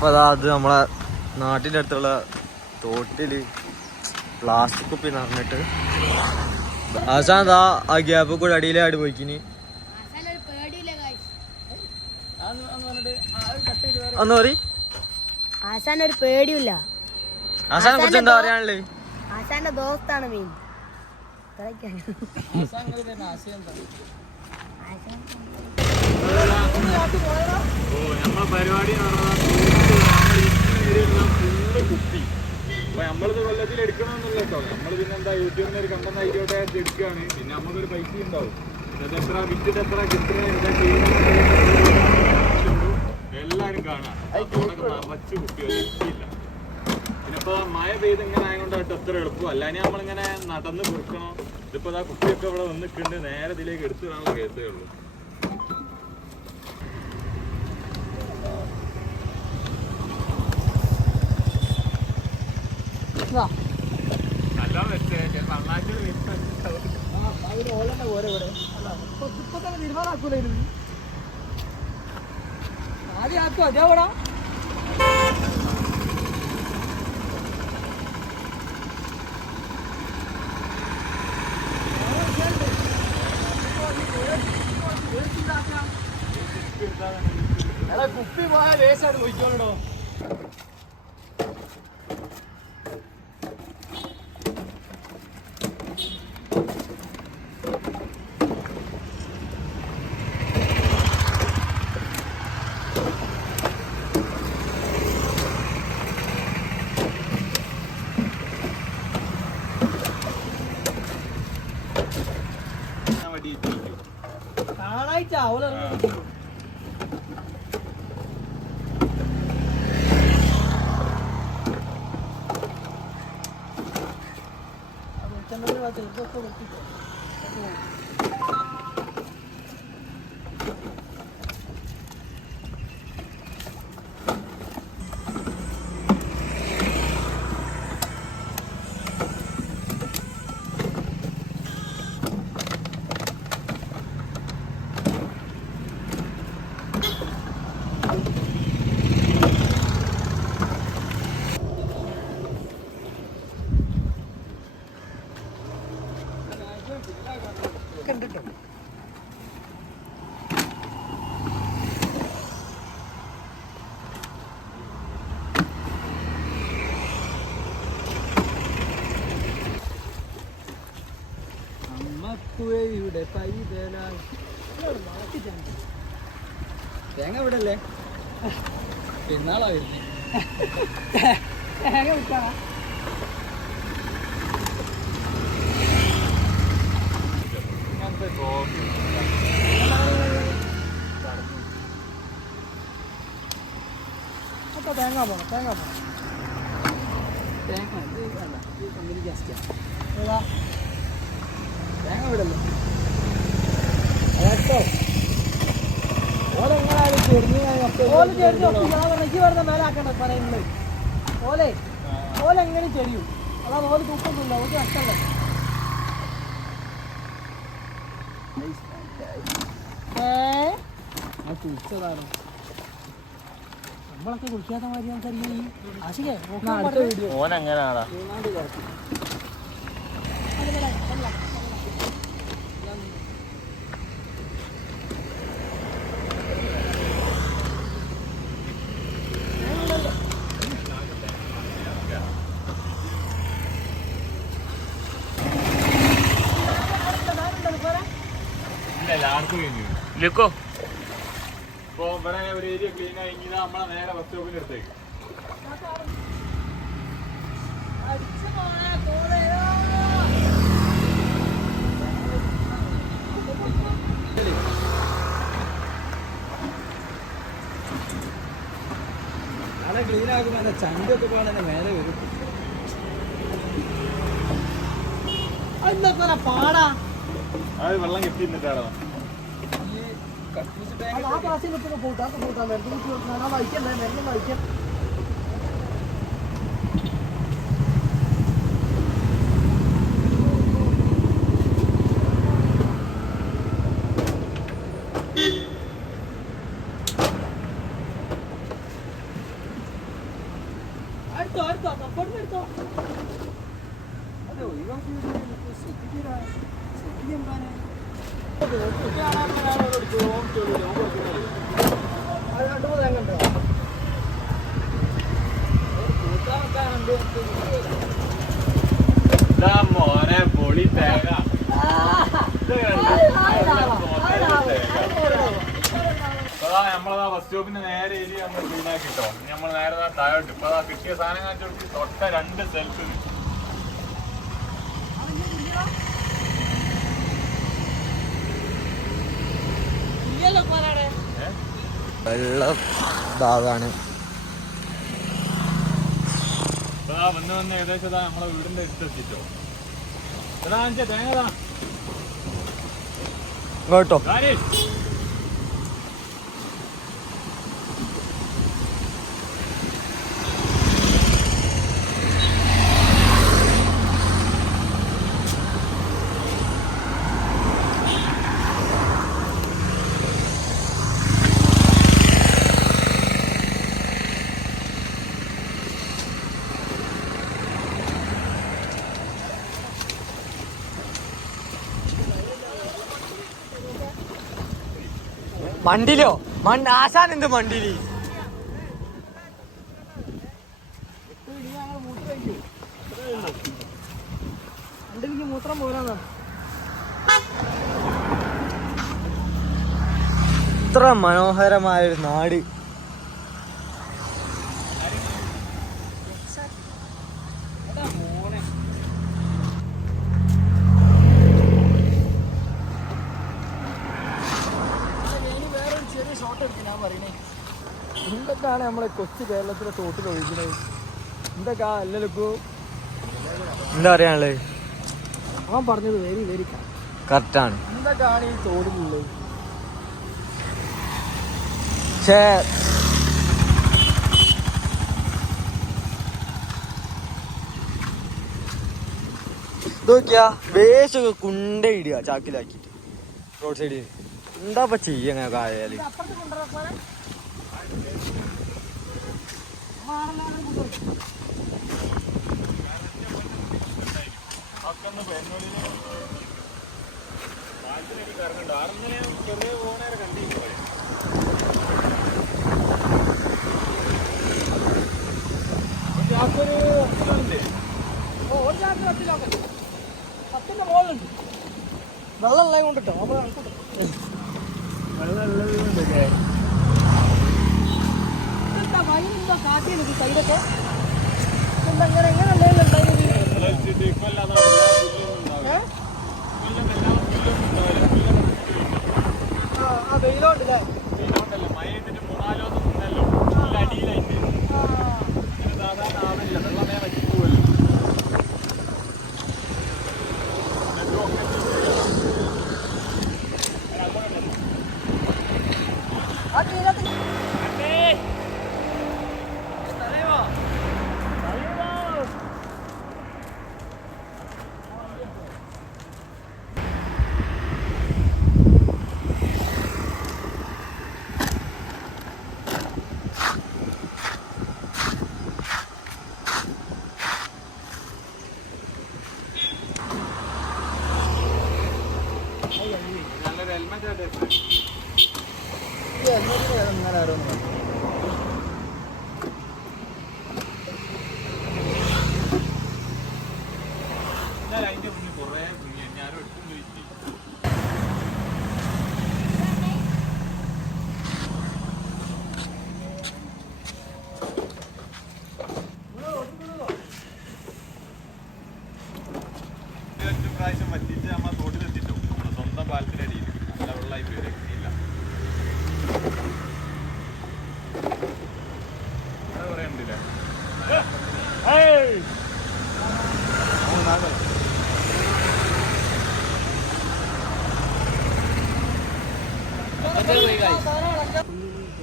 അപ്പൊ അതാ അത് നമ്മളെ നാട്ടിന്റെ അടുത്തുള്ള തോട്ടിൽ പ്ലാസ്റ്റിക് കുപ്പി നിറഞ്ഞിട്ട്. അവസാനം ആ ഗ്യാപ്പ് കൂടെ പോയിക്കിനി പേടിയില്ല guys. ഒന്ന് പറ ആശാനൊരു പേടിയില്ല അവസാനം കുറിച്ച് എന്താ പറയാനുള്ളത് ആശാന്റെ ദോസ്താണ് മീൻ നമ്മളെ പരിപാടി കുപ്പി അപ്പൊ നമ്മളിത് കൊല്ലത്തിൽ എടുക്കണമെന്നില്ല കേട്ടോ നമ്മൾ പിന്നെ എന്താ യൂട്യൂബിന് ഒരു കണ്ടെന്ന് ആയിക്കോട്ടെ എടുക്കുകയാണ്. പിന്നെ നമുക്കൊരു പൈസ ഉണ്ടാവും. പിന്നെ എത്ര വിറ്റിട്ട് എത്ര എത്ര എന്താ ചെയ്യുന്നത്. എല്ലാവരും കാണാം. വച്ച് കുപ്പി ഒരു രക്ഷയില്ല പിന്നെ ഇപ്പൊ മഴ പെയ്ത് ഇങ്ങനെ ആയതുകൊണ്ടായിട്ട് എത്ര എളുപ്പം. അല്ലാതെ നമ്മളിങ്ങനെ നടന്ന് കുറുക്കണം? ഇതിപ്പോ ആ കുപ്പിയൊക്കെ ഇവിടെ വന്നിട്ടുണ്ട്. നേരെ ഇതിലേക്ക് എടുത്തു കാണാനുള്ള കേസേ ഉള്ളൂ. നല്ല വെച്ചേ നന്നായിട്ട് വെച്ചിട്ടുണ്ടാവും ആദ്യം ആക്കും അതേവിടാ കുപ്പി പോയ വേസ്റ്റാണ് നോക്കിക്കോളോ 好了。啊真的要整个后头去走。കണ്ടിട്ടോ. അമ്മക്കുവയുടെ പൈതലായി. തേങ്ങ ഇവിടെ അല്ലേ പെരുന്നാളാ വരുന്നേ. തേങ്ങ വിട്ടാ തേങ്ങ പോണം തേങ്ങ പോണം. തേങ്ങ ഇത് വേണ്ട ഈ കമ്പനി ജാസ്തിയാ. തേങ്ങ വിടല്ലോ അതോ ഓലെങ്ങനായാലും ഓൽ ചെറിഞ്ഞു എനിക്ക് വെറുതെ മേലാക്കണ്ട പറയുന്നത്. ഓലെ ഓലെങ്ങനെ ചെറിയും അതാ ഓൽ തൂക്കൊന്നുമില്ല ഓക്കെ നഷ്ടമല്ല ഏ ആ കുളിച്ചതാണ് നമ്മളൊക്കെ കുളിക്കാത്ത മാതിരി സംസാരിക്കുന്നത് ആശികേ ഓൻ എങ്ങനെയാടാ ലുക്കോ ഇപ്പൊ ഇവിടെ ഒരു ഏരിയ ക്ലീൻ ആയി നമ്മളെ നേരെ ബസ് സ്റ്റോപ്പിന്റെ അടുത്തേക്ക്. അവിടെ ക്ലീൻ ആക്കുമ്പോ എന്റെ ചങ്കൊക്കെ പാടെ മേലെ വരും. എന്താ പാടാ? അത് വെള്ളം കെട്ടി നിന്നിട്ടാണോ? ആ ക്ലാസ്സിൽ നിൽക്കുന്ന കൂട്ടാത്ത കൂട്ടാൻ മരുന്ന് വഹിക്കണ്ടേ മരുന്ന് വഹിക്കാൻ എടുത്തോ എടുത്തോ കപ്പോട്ട് എടുത്തോ അതെ ഒഴിവാക്കി ശ്രദ്ധിക്കൂല ശ്രദ്ധിക്കാൻ രണ്ടു മൂന്ന് തേങ്ങ ഉണ്ടോ കൂട്ടാൻ വെക്കാനുണ്ട് ഇതാ മോനെ പൊളി തേങ്ങ ഇത് കണ്ടോ? അതാ നമ്മളതാ ബസ് സ്റ്റോപ്പിന്റെ നേരെ ക്ലീനാക്കി കേട്ടോ നമ്മൾ നേരെ താഴോട്ട്. ഇപ്പൊ അതാ കിട്ടിയ സാധനം കാണിച്ചു കൊടുത്ത് തൊട്ട രണ്ട് സെൽഫ് ാണ് വെള്ള ഭാഗമാണ് വന്ന് വന്ന് ഏകദേശം നമ്മളെ വീടിന്റെ അടുത്തെത്തിച്ചോ തേങ്ങ കേട്ടോ മണ്ടിലോ? മണ്ട ആശാൻ എന്ത് മണ്ടിലി? മൂത്രം പോരാ ഇത്ര മനോഹരമായ ഒരു നാട് വേറൊരു ചെറിയ ഷോട്ട് എടുത്ത് ഞാൻ പറയണേ എന്തൊക്കെയാണ് നമ്മളെ കൊച്ചു കേരളത്തിലെ തോട്ടിൽ ഒഴിക്കുന്നത് എന്തൊക്കെ അല്ലല്ലോ എന്താ പറയാനുള്ളത് അവൻ പറഞ്ഞത് വെരി വെരി കറക്റ്റാണ് എന്തൊക്കെയാണ് ഈ തോടിലുള്ളത് പക്ഷേ നോക്കിയാ വേസ്റ്റ് ഒക്കെ കുണ്ട ഇടുക ചാക്കിലാക്കിട്ട് റോഡ് സൈഡിൽ എന്താ ഇപ്പൊ കായാലും? വെള്ളം ഉള്ളത് കൊണ്ടിട്ടോ നമ്മൾ ഉള്ളത് എന്താ ഭയങ്കര കാട്ടി എനിക്ക് സൈഡൊക്കെ എന്താ ഇങ്ങനെ എങ്ങനെ ഉണ്ടായിരുന്നു ഉണ്ടായിരുന്നു ആ പുല്ലൊന്നും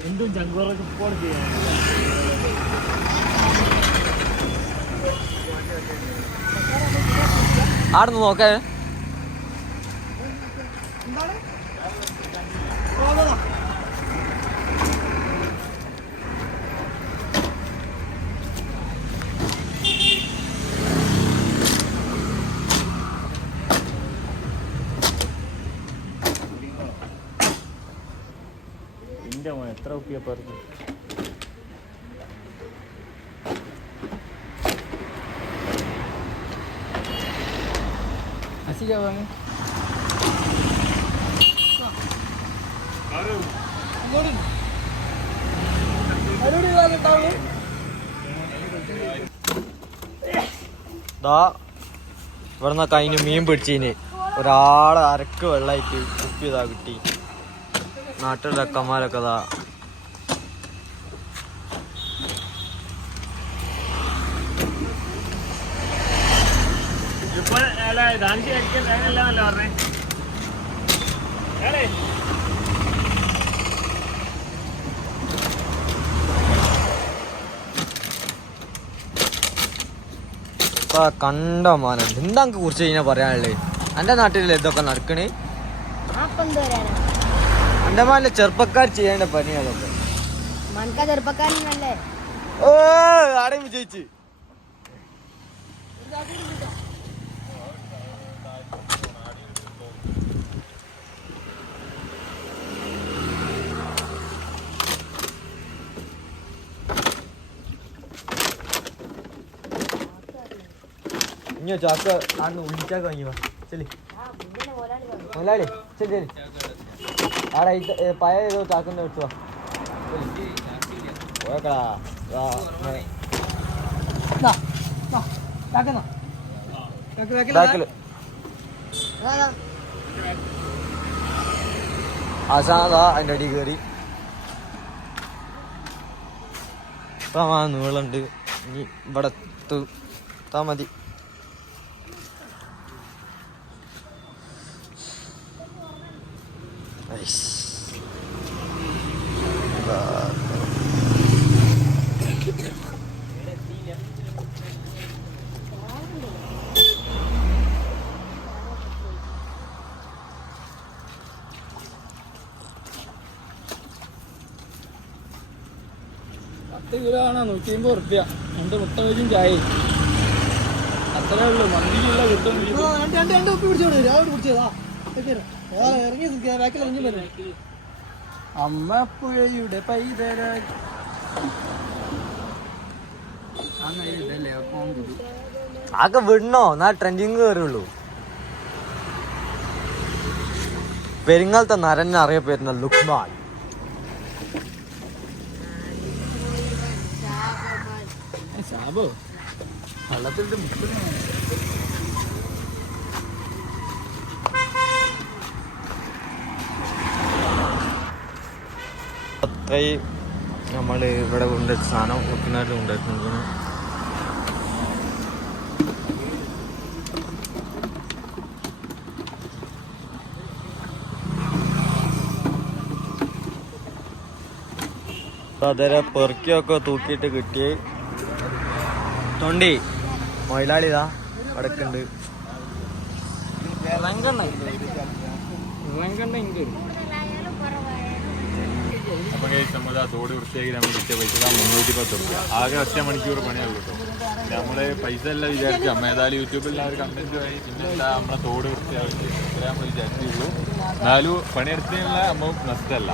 എന്തും ചങ്കുറൊക്കെ ഇപ്പോൾ ചെയ്യാം. ആടുന്ന് നിന്ന് മോനെ എത്ര കുപ്പിയാ പറഞ്ഞു ya van. ദാ ഇവിടുന്ന് കഴിഞ്ഞ് മീൻ പിടിച്ചീന്. ഒരാളെ അരക്ക് വെള്ളമായിട്ട് കുപ്പി ഇതാ കിട്ടി. നാട്ടിലെ അക്കന്മാരൊക്കെ ഇതാ. ഇപ്പൊ കണ്ട മാനം? എന്താ കുറിച്ച് കഴിഞ്ഞാൽ പറയാനുള്ളത് എന്റെ നാട്ടിലല്ലേ ഇതൊക്കെ നടക്കണേ? അപ്പം എന്ത് വരാനാ എന്റെ മാനിലെ ചെറുപ്പക്കാർ ചെയ്യേണ്ട പണി അതൊക്കെ മനക്ക ചെറുപ്പക്കാരനല്ലേ? ഓ ആരെയും വിജയിച്ച്. ചാക്ക ആടുന്ന് ഉള്ളിച്ചാക്ക വാങ്ങി വാ. ചെല്ലി മുതലാളി ചെല്ലി ചെല്ലി ആടെ ഇത് പഴയ ഏതോ ചാക്കുന്ന. എടുത്തു. പോയേക്കടാ ആശാദാ അതിന്റെ അടി കയറി. ഇപ്പം ആ നീളുണ്ട് ഇനി ഇവിടെ എത്താ. മതി ഐസ്. ഇതാ. പത്ത് കിലോ ആണ് നൂറ്റി അമ്പത് റുപ്യ രണ്ട് മുട്ട വരും ചായ അത്രേ ഉള്ളൂ. മന്തിക്കുള്ള കിട്ടും രണ്ട് രണ്ട് ഉപ്പി പിടിച്ചോളൂ. രാവിലെ പിടിച്ചതാ ഇറങ്ങി ബാക്കിൽ ഇറങ്ങി വരും. അമ്മ പുഴയുടെ ആകെ വിടണോ? എന്നാ ട്രെൻഡിങ് കയറുള്ളൂ പെരിങ്ങാലത്തെ നരനെ അറിയപ്പെടുന്ന ലുക്മാൻ. ശാബോ വള്ളത്തിലിട്ട് മുക്കുന്ന അത്രയും നമ്മൾ ഇവിടെ കൊണ്ട് സാധനം വെക്കുന്നതായിട്ട് ഉണ്ടാക്കുന്നത് അതരെ പെറുക്കിയൊക്കെ തൂക്കിയിട്ട് കിട്ടി. തൊണ്ടി. മൊയിലാളിതാ അടക്കുണ്ട് അപ്പൊ നമ്മൾ ആ തോട് വൃത്തിയാക്കി നമ്മൾ കിട്ടിയ പൈസ മുന്നൂറ്റി പത്ത് റുപ്യ ആകെ ഒറ്റ മണിക്കൂർ പണിയുള്ളൂ കേട്ടോ. നമ്മൾ പൈസ എല്ലാം വിചാരിച്ചു അമ്മ ഏതായാലും യൂട്യൂബിൽ ആ ഒരു കണ്ടന്റ് ആയി പിന്നെ നമ്മളെ തോട് വൃത്തിയാക്കി ഇത്രയും നമ്മൾ വിചാരിച്ചുള്ളൂ എന്നാലും പണിയെടുത്തതിനുള്ള നമ്മൾ നഷ്ടമല്ല.